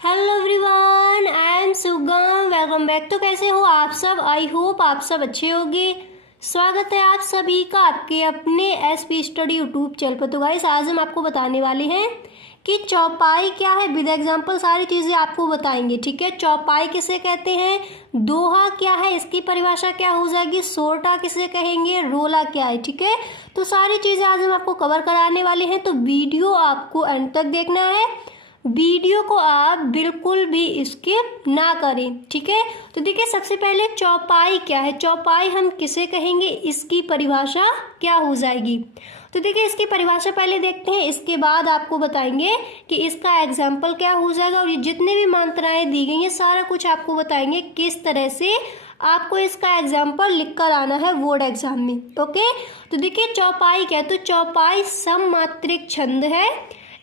Hello everyone, I am सुगम। Welcome back. तो कैसे हो आप सब? आई होप आप सब अच्छे होंगे। स्वागत है आप सभी का आपके अपने एसपी स्टडी यूट्यूब चैनल पर। तो गाइस, आज हम आपको बताने वाले हैं कि चौपाई क्या है। विद एग्जांपल सारी चीज़ें आपको बताएंगे, ठीक है। चौपाई किसे कहते हैं, दोहा क्या है, इसकी परिभाषा क्या हो जाएगी, सोरठा किसे कहेंगे, रोला क्या है, ठीक है। तो सारी चीज़ें आज हम आपको कवर कराने वाले हैं, तो वीडियो आपको एंड तक देखना है। वीडियो को आप बिल्कुल भी स्किप ना करें, ठीक है। तो देखिए, सबसे पहले चौपाई क्या है, चौपाई हम किसे कहेंगे, इसकी परिभाषा क्या हो जाएगी। तो देखिए, इसकी परिभाषा पहले देखते हैं, इसके बाद आपको बताएंगे कि इसका एग्जाम्पल क्या हो जाएगा। और ये जितने भी मात्राएं दी गई हैं सारा कुछ आपको बताएंगे किस तरह से आपको इसका एग्जाम्पल लिख कर आना है बोर्ड एग्जाम में। ओके, तो देखिए चौपाई क्या है। तो चौपाई सममात्रिक छंद है,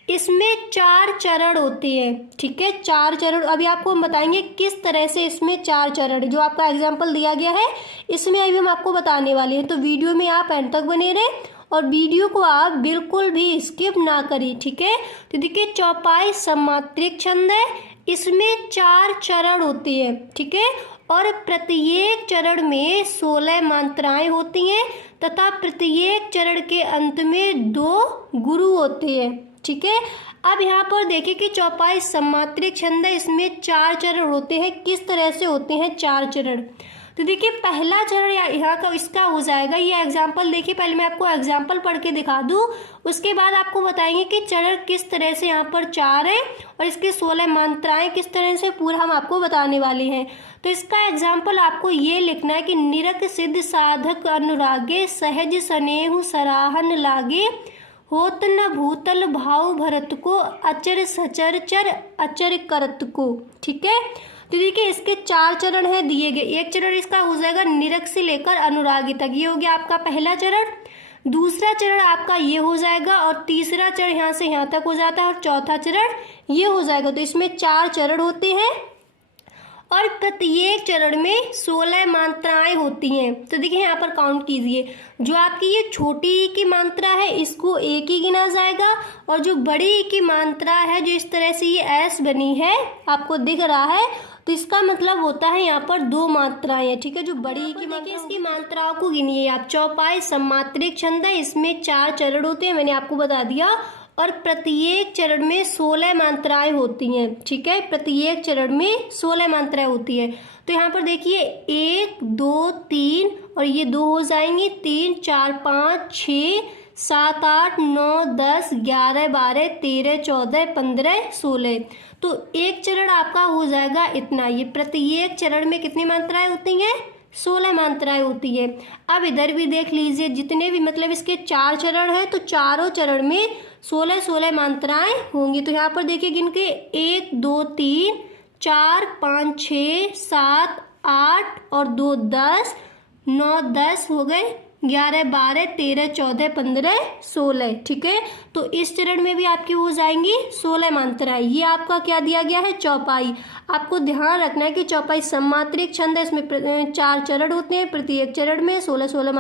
इसमें 4 चरण होते हैं, ठीक है। 4 चरण अभी आपको हम बताएंगे किस तरह से इसमें 4 चरण जो आपका एग्जाम्पल दिया गया है इसमें अभी हम आपको बताने वाले हैं। तो वीडियो में आप एंड तक बने रहें और वीडियो को आप बिल्कुल भी स्किप ना करें, ठीक है। तो देखिए, चौपाई सममात्रिक छंद है, इसमें 4 चरण होते हैं, ठीक है। और प्रत्येक चरण में 16 मात्राएं होती हैं तथा प्रत्येक चरण के अंत में 2 गुरु होते हैं, ठीक है। अब यहाँ पर देखिए कि चौपाई सममात्रिक छंद है, इसमें 4 चरण होते हैं। किस तरह से होते हैं 4 चरण? तो देखिए, पहला चरण यहाँ का इसका हो जाएगा, ये एग्जाम्पल देखिए। पहले मैं आपको एग्जाम्पल पढ़ के दिखा दूँ, उसके बाद आपको बताएंगे कि चरण किस तरह से यहाँ पर 4 है और इसकी 16 मात्राएं किस तरह से पूरा हम आपको बताने वाले हैं। तो इसका एग्जाम्पल आपको ये लिखना है कि निरख सिद्ध साधक अनुरागे सहज स्नेहु सराहन लागे होत न भूतल भाव भरत को अचर सचर चर अचर करत को, ठीक है। तो देखिए, इसके 4 चरण है दिए गए। एक चरण इसका हो जाएगा निरख से लेकर अनुरागी तक, ये हो गया आपका पहला चरण। दूसरा चरण आपका ये हो जाएगा और तीसरा चरण यहाँ से यहाँ तक हो जाता है और चौथा चरण ये हो जाएगा। तो इसमें 4 चरण होते हैं और प्रत्येक चरण में 16 मात्राएं होती हैं। तो देखिए, यहाँ पर काउंट कीजिए, जो आपकी ये छोटी ई की मात्रा है इसको एक ही गिना जाएगा और जो बड़ी ई की मात्रा है जो इस तरह से ये एस बनी है आपको दिख रहा है, तो इसका मतलब होता है यहाँ पर 2 मात्राएं हैं, ठीक है। जो बड़ी ई की मात्रा इसकी मात्राओं को गिनिए आप। चौपाई सममात्रिक छंद है, इसमें 4 चरण होते हैं, मैंने आपको बता दिया। और प्रत्येक चरण में 16 मात्राएं होती हैं, ठीक है। प्रत्येक चरण में 16 मात्राएं होती है। तो यहाँ पर देखिए 1 2 3 और ये 2 हो जाएंगी, 3 4 5 6 7 8 9 10 11 12 13 14 15 16। तो एक चरण आपका हो जाएगा इतना। ये प्रत्येक चरण में कितनी मात्राएं होती हैं, 16 मात्राएं होती है। अब इधर भी देख लीजिए, जितने भी मतलब इसके 4 चरण है तो चारों चरण में 16 मात्राएं होंगी। तो यहाँ पर देखिए गिन के 1 2 3 4 5 6 7 8 और 2 10 9 10 हो गए, 11 12 13 14 15 16, ठीक है। तो इस चरण में भी आपकी हो जाएंगी 16 मात्राएं। ये आपका क्या दिया गया है, चौपाई। आपको ध्यान रखना है कि चौपाई सममात्रिक छंद है, इसमें 4 चरण होते हैं, प्रत्येक चरण में 16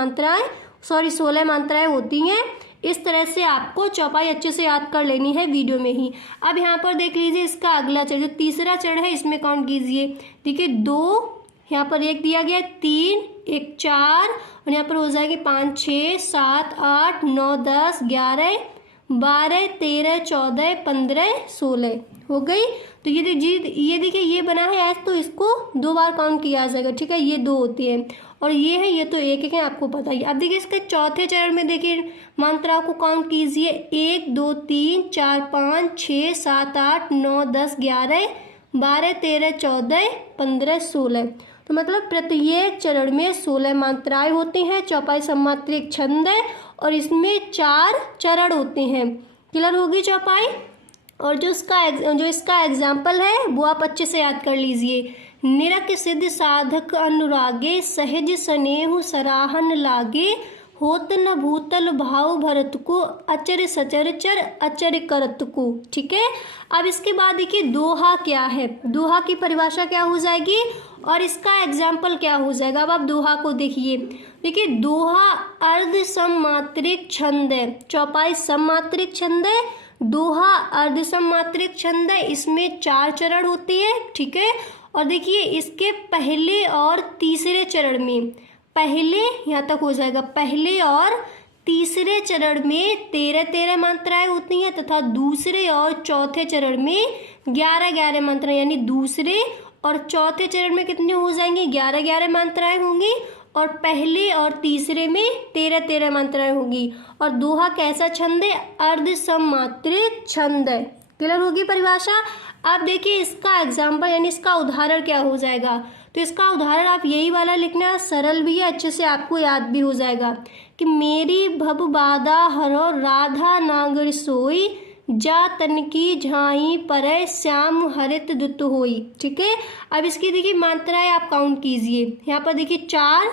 मात्राएं होती हैं। इस तरह से आपको चौपाई अच्छे से याद कर लेनी है वीडियो में ही। अब यहाँ पर देख लीजिए, इसका अगला चरण जो तीसरा चरण है इसमें काउंट कीजिए। देखिए 2 यहाँ पर 1 दिया गया, 3 1 4 और यहाँ पर हो जाएगी 5 6 7 8 9 10 11 12 13 14 15 16 हो गई। तो ये देखिए ये बना है एस, तो इसको 2 बार काउंट किया जाएगा, ठीक है। ये 2 होती है और ये है, ये तो एक है, आपको पता ही। अब देखिए इसके चौथे चरण में देखिए मात्राओं को काउंट कीजिए, 1 2 3 4 5 6 7 8 9 10 11 12 13 14 15 16। तो मतलब प्रत्येक चरण में 16 मात्राएं होती हैं। चौपाई सममात्रिक छंद है और इसमें 4 चरण होते हैं। क्लियर होगी चौपाई। और जो इसका एग्जाम्पल है वो आप अच्छे से याद कर लीजिए। निरख सिद्ध साधक अनुरागे सहज स्नेहु सराहन लागे होत न भूतल भाव भरत को अचर सचर चर अचर करत को, ठीक है। अब इसके बाद देखिए दोहा क्या है, दोहा की परिभाषा क्या हो जाएगी और इसका एग्जाम्पल क्या हो जाएगा। अब आप दोहा को देखिए, देखिए दोहा अर्ध सममात्रिक छंद है, चौपाई सममात्रिक छंद है, दोहा अर्धसमात्रिक छंद है, इसमें 4 चरण होते हैं, ठीक है। और देखिए इसके पहले और तीसरे चरण में, पहले यहाँ तक हो जाएगा, पहले और तीसरे चरण में 13-13 मात्राएं होती हैं तथा दूसरे और चौथे चरण में 11-11 मात्राएं, यानी दूसरे और चौथे चरण में कितने हो जाएंगे, 11-11 मात्राएं होंगी और पहले और तीसरे में 13-13 मात्राएं होंगी। और दोहा कैसा छंद है, अर्धसमात्रिक छंद है। क्लियर होगी परिभाषा। अब देखिए इसका एग्जाम्पल यानी इसका उदाहरण क्या हो जाएगा, तो इसका उदाहरण आप यही वाला लिखना, सरल भी है, अच्छे से आपको याद भी हो जाएगा कि मेरी भब बाधा हरो राधा नागर सोई, जा तन की झाई पर श्याम हरित दुत होई। ठीक है, अब इसकी देखिए मात्राएं आप काउंट कीजिए। यहाँ पर देखिए 4,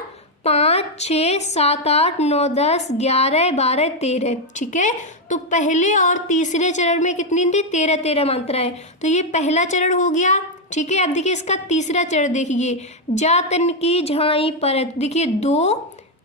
5, 6, 7, 8, 9, 10, 11, 12, 13। ठीक है, तो पहले और तीसरे चरण में कितनी थी, 13-13 मात्राएं। तो ये पहला चरण हो गया। ठीक है, अब देखिए इसका तीसरा चरण देखिए, जा तन की झाई पर, देखिए 2,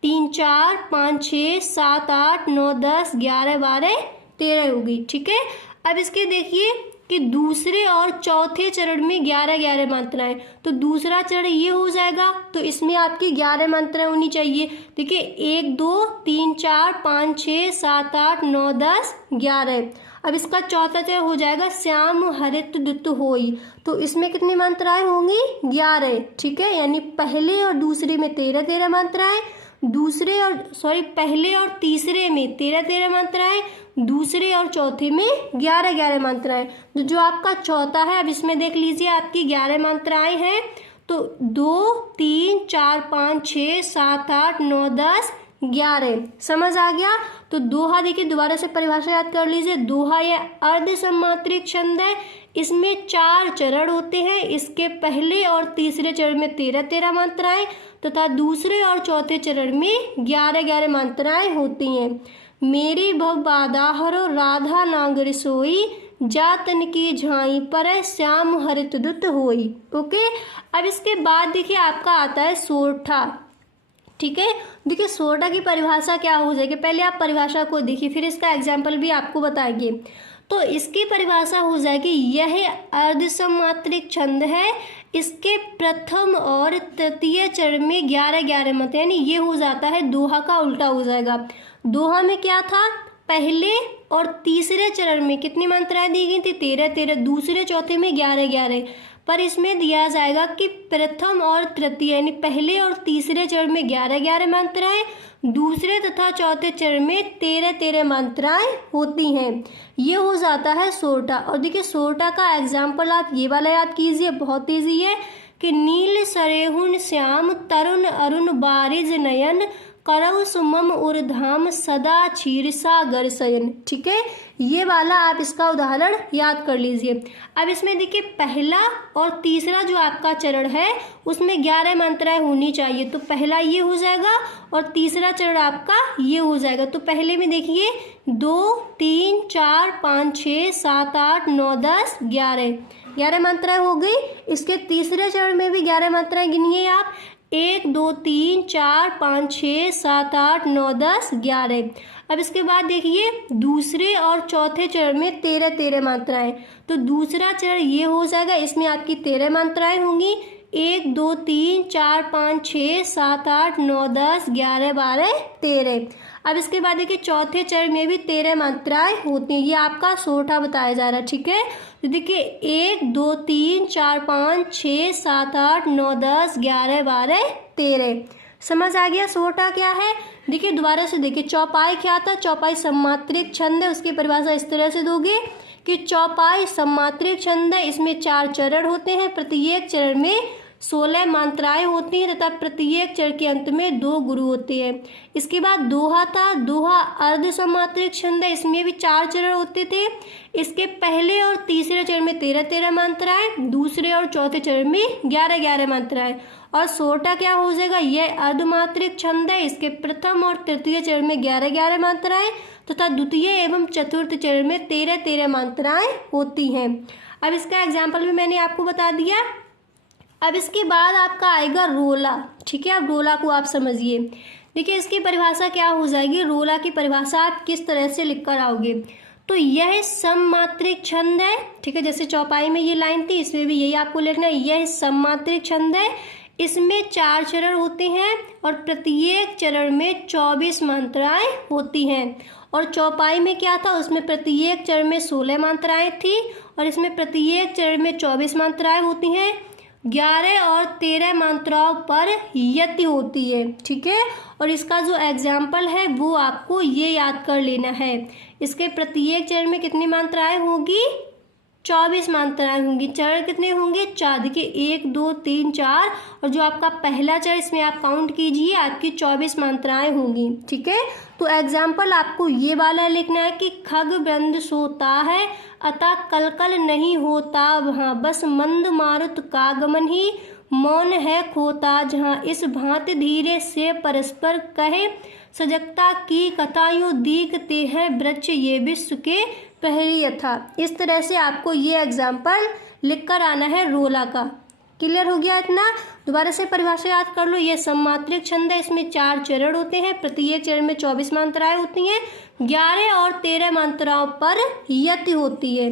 3, 4, 5, 6, 7, 8, 9, 10, 11, 12, 13 होगी। ठीक है, अब इसके देखिए कि दूसरे और चौथे चरण में 11-11 मात्राएं, तो दूसरा चरण ये हो जाएगा, तो इसमें आपकी 11 मात्राएं होनी चाहिए। देखिए 1, 2, 3, 4, 5, 6, 7, 8, 9, 10, 11। अब इसका चौथा चरण हो जाएगा श्याम हरित दुत होई, तो इसमें कितनी मात्राएं होंगी, 11। ठीक है, यानी पहले और दूसरे में 13-13 मात्राएं, पहले और तीसरे में 13-13 मात्राएं, दूसरे और चौथे में 11-11 मात्राएं। तो जो आपका चौथा है, अब इसमें देख लीजिए आपकी 11 मात्राएं हैं, तो 2, 3, 4, 5, 6, 7, 8, 9, 10, 11 समझ आ गया। तो दोहा देखिए दोबारा से परिभाषा याद कर लीजिए। दोहा यह अर्धसमात्रिक छंद है, इसमें 4 चरण होते हैं, इसके पहले और तीसरे चरण में 13-13 मात्राएं तथा दूसरे और चौथे चरण में 11-11 मात्राएं होती हैं। मेरी भव बाधा हरो राधा नागर सोई, जा तन की झाई पर श्याम हरित दुत होई। ओके, अब इसके बाद देखिए आपका आता है सोरठा। ठीक है, देखिए सोरठा की परिभाषा क्या हो जाएगी, पहले आप परिभाषा को देखिए फिर इसका एग्जाम्पल भी आपको बताएंगे। तो इसकी परिभाषा हो जाएगी, यह अर्धसमात्रिक छंद है, इसके प्रथम और तृतीय चरण में 11-11 मात्राएं, यानी ये हो जाता है दोहा का उल्टा हो जाएगा। दोहा में क्या था, पहले और तीसरे चरण में कितनी मात्राएं दी गई थी, 13-13, दूसरे चौथे में 11-11, पर इसमें दिया जाएगा कि प्रथम और तृतीय यानी पहले और तीसरे चरण में 11-11 मात्राएं, दूसरे तथा चौथे चरण में 13-13 मात्राएं होती हैं। ये हो जाता है सोरठा। और देखिए सोरठा का एग्जाम्पल आप ये वाला याद कीजिए, बहुत ईजी है कि नील सरेहुन श्याम तरुण अरुण बारिज नयन, करौ सुमम उर्धाम सदा क्षीरसागर शयन। ठीक है, ये वाला आप इसका उदाहरण याद कर लीजिए। अब इसमें देखिए पहला और तीसरा जो आपका चरण है उसमें 11 मात्राएं होनी चाहिए, तो पहला ये हो जाएगा और तीसरा चरण आपका ये हो जाएगा। तो पहले में देखिए 2, 3, 4, 5, 6, 7, 8, 9, 10, 11 मात्राएं हो गई। इसके तीसरे चरण में भी 11 मात्राएं गिनिए आप, 1, 2, 3, 4, 5, 6, 7, 8, 9, 10, 11। अब इसके बाद देखिए दूसरे और चौथे चरण में 13-13 मात्राएं, तो दूसरा चरण ये हो जाएगा, इसमें आपकी 13 मात्राएं होंगी, 1, 2, 3, 4, 5, 6, 7, 8, 9, 10, 11, 12, 13। अब इसके बाद देखिए चौथे चरण में भी 13 मात्राएं होती हैं, ये आपका सोरठा बताया जा रहा है। ठीक है, तो देखिए 1, 2, 3, 4, 5, 6, 7, 8, 9, 10, 11, 12, 13 समझ आ गया सोरठा क्या है। देखिए दोबारा से देखिए चौपाई क्या था, चौपाई सम्मात्रिक छंद है, उसकी परिभाषा इस तरह से दोगे कि चौपाई सम्मात्रिक छंद है, इसमें 4 चरण होते हैं, प्रत्येक चरण में 16 मात्राएं होती हैं तथा प्रत्येक चरण के अंत में 2 गुरु होते हैं। इसके बाद दोहा था, दोहा अर्धसमात्रिक छंद है, इसमें भी 4 चरण होते थे, इसके पहले और तीसरे चरण में 13-13 मात्राएं, दूसरे और चौथे चरण में 11-11 मात्राएं। और सोरठा क्या हो जाएगा, यह अर्धमात्रिक छंद है, इसके प्रथम और तृतीय चरण में 11-11 मात्राएं तथा द्वितीय एवं चतुर्थ चरण में 13-13 मात्राएं होती हैं। अब इसका एग्जाम्पल भी मैंने आपको बता दिया। अब इसके बाद आपका आएगा रोला। ठीक है, अब रोला को आप समझिए। देखिए इसकी परिभाषा क्या हो जाएगी, रोला की परिभाषा आप किस तरह से लिख कर आओगे। तो यह सममात्रिक छंद है। ठीक है, जैसे चौपाई में ये लाइन थी, इसमें भी यही आपको लिखना है, यह सममात्रिक छंद है। इसमें 4 चरण होते हैं और प्रत्येक चरण में 24 मात्राएं होती हैं। और चौपाई में क्या था, उसमें प्रत्येक चरण में 16 मात्राएं थी और इसमें प्रत्येक चरण में 24 मात्राएं होती हैं। 11 और 13 मात्राओं पर यति होती है। ठीक है, और इसका जो एग्जाम्पल है वो आपको ये याद कर लेना है। इसके प्रत्येक चरण में कितनी मात्राएं होंगी, 24 मात्राएं होंगी। चरण कितने होंगे, 4। देखिए 1 2 3 4 और जो आपका पहला चरण, इसमें आप काउंट कीजिए, आपकी 24 मात्राएं होंगी। ठीक है, तो एग्जाम्पल आपको ये वाला लिखना है कि खग वृंद सोता है अतः कलकल नहीं होता वहाँ, बस मंद मारुत का गमन ही मौन है खोता जहाँ, इस भांति धीरे से परस्पर कहे सजगता की कथा यूं दीखते हैं वृक्ष ये विश्व के पहली यथा। इस तरह से आपको ये एग्जाम्पल लिख कर आना है रोला का। क्लियर हो गया इतना? दोबारा से परिभाषा याद कर लो। ये सममात्रिक छंद है, इसमें 4 चरण होते हैं, प्रत्येक चरण में 24 मात्राएं होती हैं, 11 और 13 मात्राओं पर यति होती है।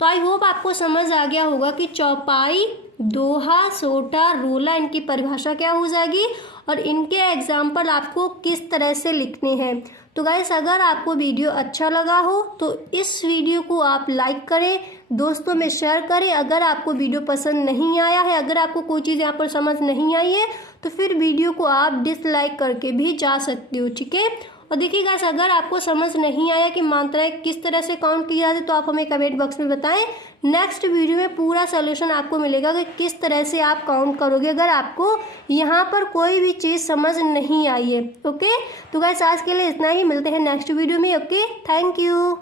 तो आई होप आपको समझ आ गया होगा कि चौपाई, दोहा, सोटा, रोला, इनकी परिभाषा क्या हो जाएगी और इनके एग्जाम्पल आपको किस तरह से लिखने हैं। तो गाइस, अगर आपको वीडियो अच्छा लगा हो तो इस वीडियो को आप लाइक करें, दोस्तों में शेयर करें। अगर आपको वीडियो पसंद नहीं आया है, अगर आपको कोई चीज़ यहाँ पर समझ नहीं आई है तो फिर वीडियो को आप डिसलाइक करके भी जा सकते हो। ठीक है, और देखिए गाइस, अगर आपको समझ नहीं आया कि मात्राएं किस तरह से काउंट की जाती है तो आप हमें कमेंट बॉक्स में बताएं। नेक्स्ट वीडियो में पूरा सॉल्यूशन आपको मिलेगा कि किस तरह से आप काउंट करोगे अगर आपको यहाँ पर कोई भी चीज़ समझ नहीं आई है। ओके, तो गाइस आज के लिए इतना ही, मिलते हैं नेक्स्ट वीडियो में। Okay, thank you.